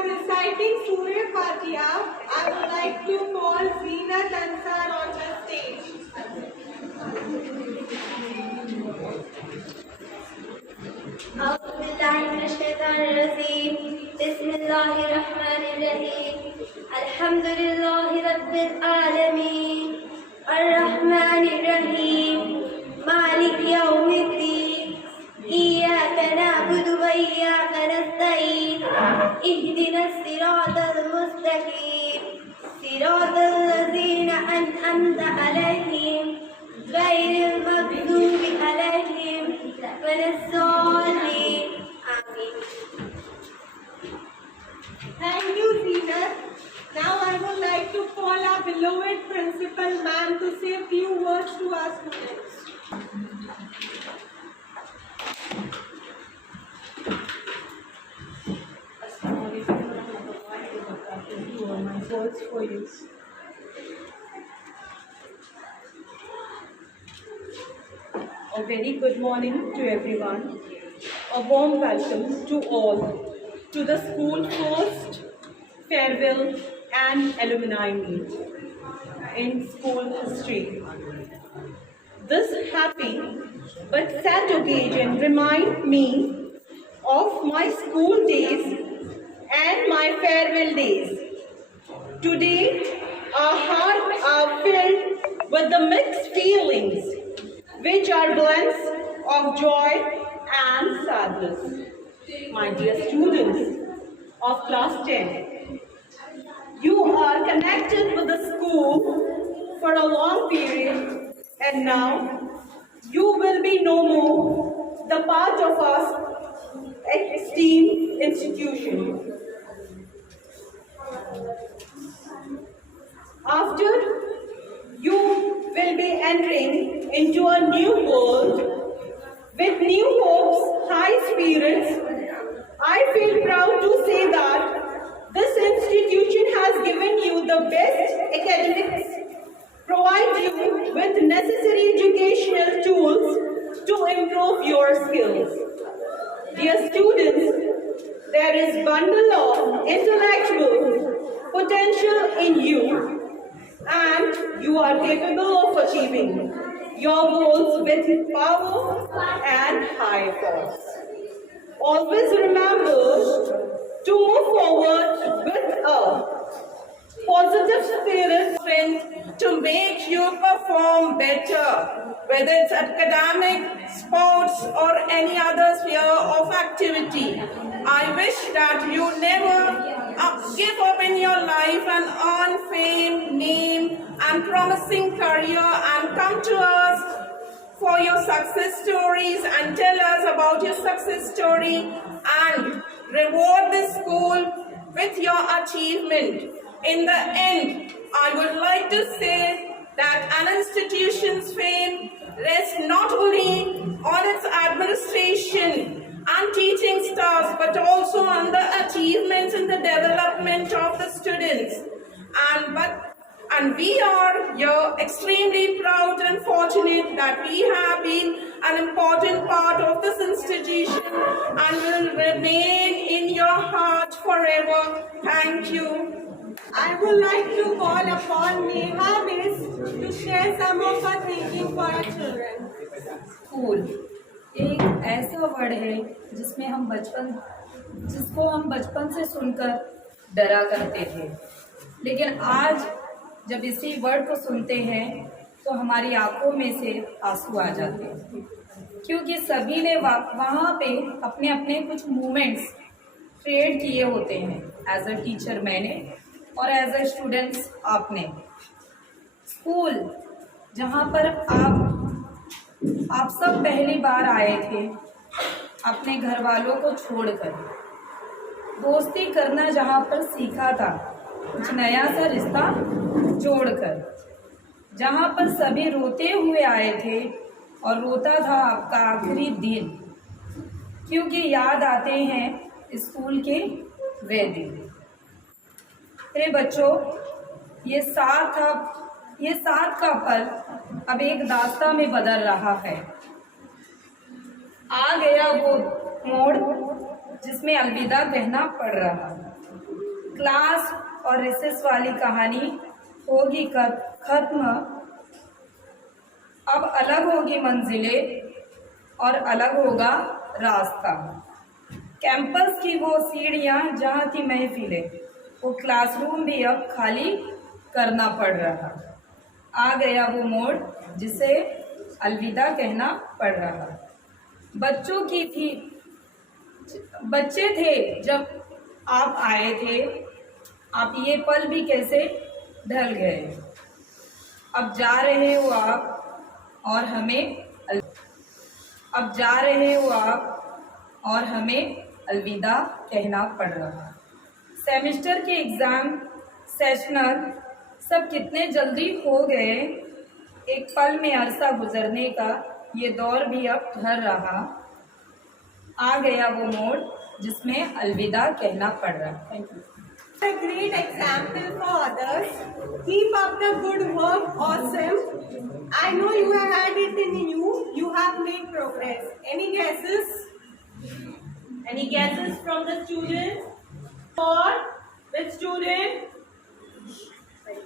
For reciting Surah Fatiha, I would like to call Zeenat Ansar on the stage. أعوذ بالله من الشيطان الرجيم بسم الله الرحمن الرحيم الحمد لله رب العالمين الرحمن الرحيم مالك يوم الدين إياك نعبد وإياك نستعين اهدنا الصراط المستقيم صراط الذين أنعمت عليهم غير المغضوب عليهم ولا الضالين آمين. Thank you, Zeenat. Now I would like to call our beloved principal ma'am to say a few words to our students. My words for you. A very good morning to everyone. A warm welcome to all to the school first farewell and alumni meet in school history. This happy but sad occasion reminds me of my school days and my farewell days. Today, our hearts are filled with the mixed feelings, which are blends of joy and sadness. My dear students of class 10, you are connected with the school for a long period, and now you will be no more the part of our esteemed institution. After you will be entering into a new world with new hopes, high spirits. I feel proud to say that this institution has given you the best academics, provide you with necessary educational tools to improve your skills. Dear students, there is bundle of intellectual potential in you, and you are capable of achieving your goals with power and high force. Always remember to move forward with a positive spirit strength to make you perform better, whether it's academic, sports, or any other sphere of activity. I wish that you never give up in your life and earn fame, name, and promising career, and come to us for your success stories and tell us about your success story and reward the school with your achievement. In the end, I would like to say that an institution's fame rests not only on its administration and teaching staff, but also on the achievements and the development of the students. And we are extremely proud and fortunate that we have been an important part of this institution and will remain in your heart forever. Thank you. I would like to call upon Neha Miss to share some of her thinking for our children. School एक ऐसा word है जिसको हम बचपन से सुनकर डरा करते थे, लेकिन आज जब इसी वर्ड को सुनते हैं तो हमारी आंखों में से आंसू आ जाते हैं, क्योंकि सभी ने वहाँ पे अपने अपने कुछ मोमेंट्स क्रिएट किए होते हैं। एज अ टीचर मैंने और एज अ स्टूडेंट्स आपने। स्कूल जहाँ पर आप सब पहली बार आए थे अपने घर वालों को छोड़कर, दोस्ती करना जहाँ पर सीखा था, कुछ नया सा रिश्ता जोड़कर, जहाँ पर सभी रोते हुए आए थे और रोता था आपका आखिरी दिन, क्योंकि याद आते हैं स्कूल के वे दिन। मेरे बच्चों, ये साथ का पल अब एक दास्तां में बदल रहा है। आ गया वो मोड़ जिसमें अलविदा कहना पड़ रहा है। क्लास और रिसेस वाली कहानी होगी खत्म। अब अलग होगी मंजिलें और अलग होगा रास्ता। कैंपस की वो सीढ़ियाँ जहाँ थी महफिलें, वो क्लासरूम भी अब खाली करना पड़ रहा। आ गया वो मोड़ जिसे अलविदा कहना पड़ रहा। बच्चे थे जब आप आए थे, आप ये पल भी कैसे ढल गए। अब जा रहे हो आप और हमें अलविदा कहना पड़ रहा। सेमेस्टर के एग्ज़ाम, सेशनल सब कितने जल्दी हो गए। एक पल में अरसा गुजरने का ये दौर भी अब ढल रहा। आ गया वो मोड़ जिसमें अलविदा कहना पड़ रहा। Thank you. A great example for others. Keep up the good work. Awesome. I know you have had it in you. You have made progress. Any guesses? Any guesses from the students? Or which student?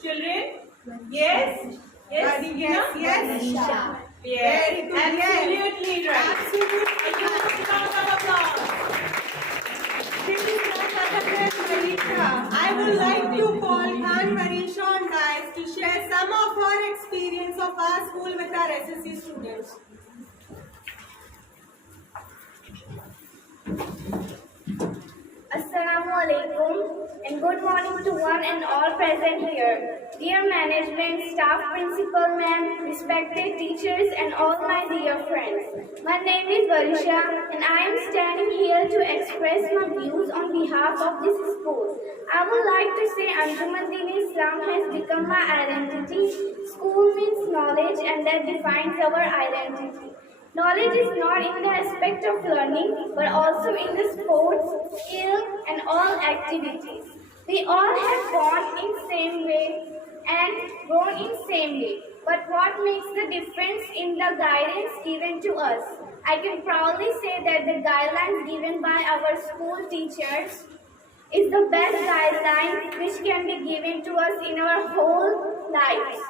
Children? Yes? Yes? Yes. Yes. Yes. Absolutely right. Absolutely. A huge round of applause. I would like to call Khan Marisha and guys to share some of her experience of our school with our SSC students. Assalamu alaikum and good morning to one and all present here. Dear management, staff, principal ma'am, respected teachers and all my dear friends. My name is Varisha and I am standing here to express my views on behalf of this school. I would like to say Anjuman Islam has become my identity. School means knowledge and that defines our identity. Knowledge is not in the aspect of learning, but also in the sports, skill, and all activities. We all have born in same way and grown in same way. But what makes the difference in the guidance given to us? I can proudly say that the guidelines given by our school teachers is the best guideline which can be given to us in our whole lives.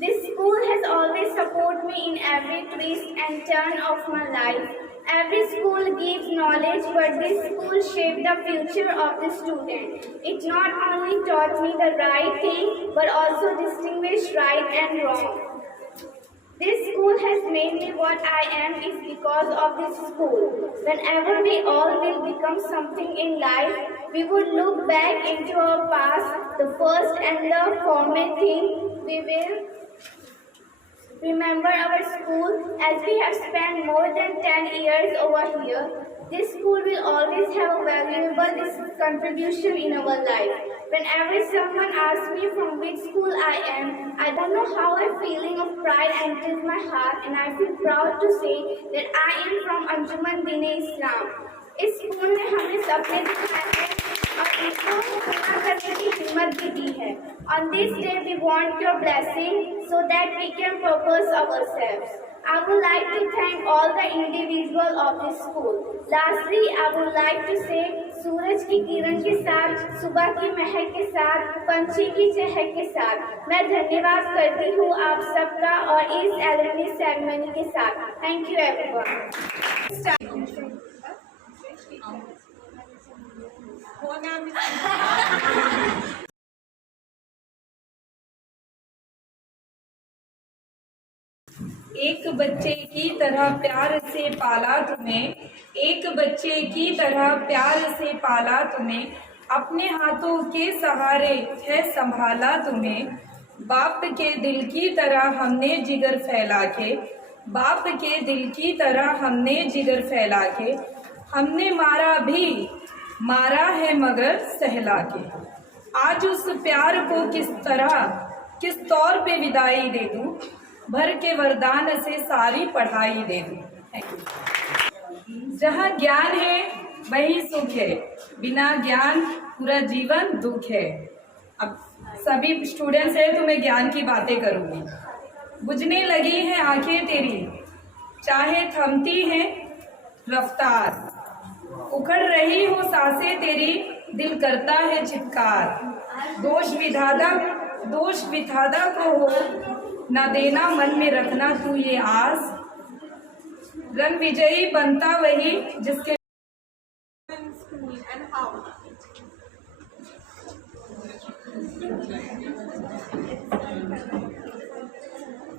This school has always supported me in every twist and turn of my life. Every school gives knowledge, but this school shaped the future of the student. It not only taught me the right thing, but also distinguished right and wrong. This school has made me what I am is because of this school. Whenever we all will become something in life, we would look back into our past, the first and the formative thing we will remember our school as we have spent more than 10 years over here. This school will always have a valuable contribution in our life. Whenever someone asks me from which school I am, I don't know how a feeling of pride enters my heart and I feel proud to say that I am from Anjuman Islam. इस school ने हमें सपने दिखाए हैं और इनको पूरा करने की हिम्मत भी दी है. On this day we want your blessing so that we can purpose ourselves. I would like to thank all the individuals of this school. Lastly, I would like to say सूरज की किरण के साथ, सुबह की महक के साथ, पंछी की चहक के साथ मैं धन्यवाद करती हूँ आप सबका और इस एलुमनी सेरेमनी के साथ. Thank you everyone. एक बच्चे की तरह प्यार से पाला तुम्हें, एक बच्चे की तरह प्यार से पाला तुम्हें, अपने हाथों के सहारे है संभाला तुम्हें. बाप के दिल की तरह हमने जिगर फैला के, बाप के दिल की तरह हमने जिगर फैला के, हमने मारा है मगर सहला के. आज उस प्यार को किस तौर पे विदाई दे दूं, भर के वरदान से सारी पढ़ाई दे दूं. जहाँ ज्ञान है वही सुख है, बिना ज्ञान पूरा जीवन दुख है. अब सभी स्टूडेंट्स हैं तो मैं ज्ञान की बातें करूंगी. बुझने लगी है आंखें तेरी, चाहे थमती है रफ्तार, उखड़ रही हो सांसें तेरी, दिल करता है चित्कार। दोष विधाता को हो ना देना, मन में रखना तू ये आस, रंग विजयी बनता वही जिसके School and how?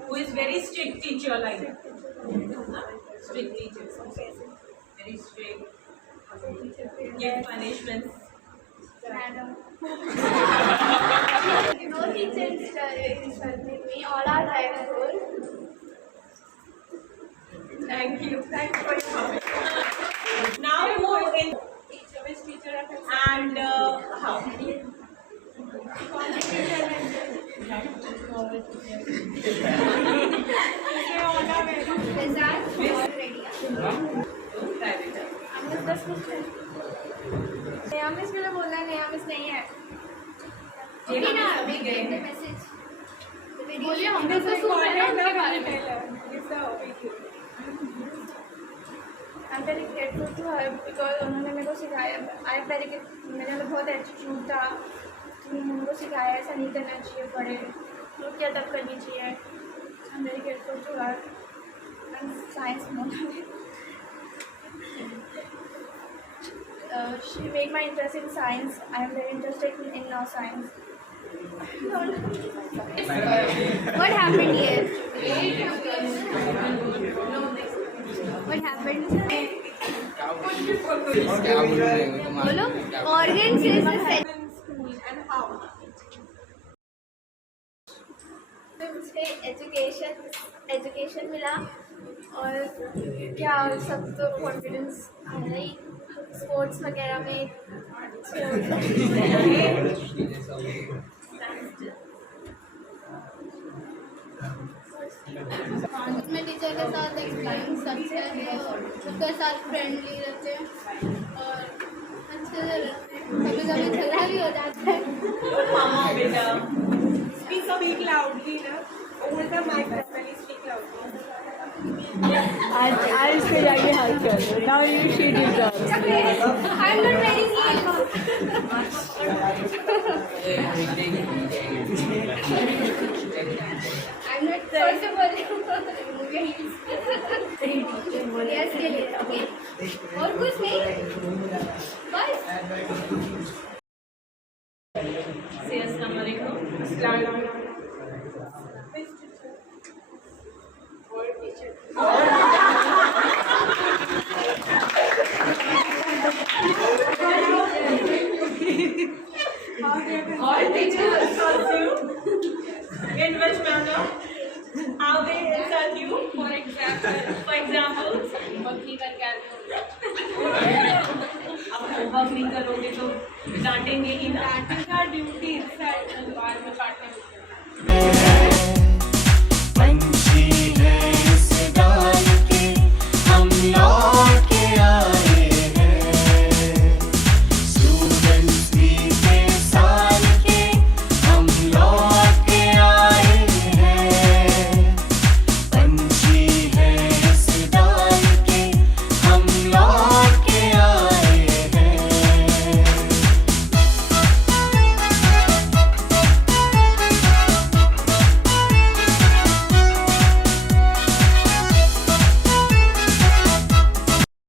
Who is very strict teacher like? Strict teachers. Very strict. Give punishments. Madam. No teacher insulted me. All are very good. Thank you. Thanks for your comment. Now move in. And how? नया miss के लिए बोलना है, नया miss नहीं है। ये ना हम सभी गए हैं। मैसेज बोलिए हमने तो सुना है ना बारे में। I'm very grateful to her because उन्होंने मेरे को सिखाया। मेरे में बहुत एटीट्यूड था, उन्होंने मेरे को सिखाया ऐसा नहीं करना चाहिए, पढ़े तो क्या तब करनी चाहिए। I'm very grateful to her and science Mona she made my interest in science. I am very interested in now science. What happened here? What happened? बोलो organ is a School and how? मुझे education मिला और क्या सब तो confidence आ रही sports वगैरह में मैं टीचर के साथ एक्सपीरियंस अच्छे हैं और सबके साथ फ्रेंडली रहते हैं और अच्छे से रहते हैं। कभी कभी झगड़ा भी हो जाता है। Mama, beta. Speak loudly, na. Over the microphone, speak loudly. आज पे जाके हाथ कर now you she do that I'm not very keen. I'm not first of all yes के लिए ओके और कुछ नहीं बस Say assalamu alaikum. All teachers insult you. In which manner? How they insult you? For example, अब homework नहीं करोगे तो डांटेंगे ही ना। ड्यूटी इंसान में काटने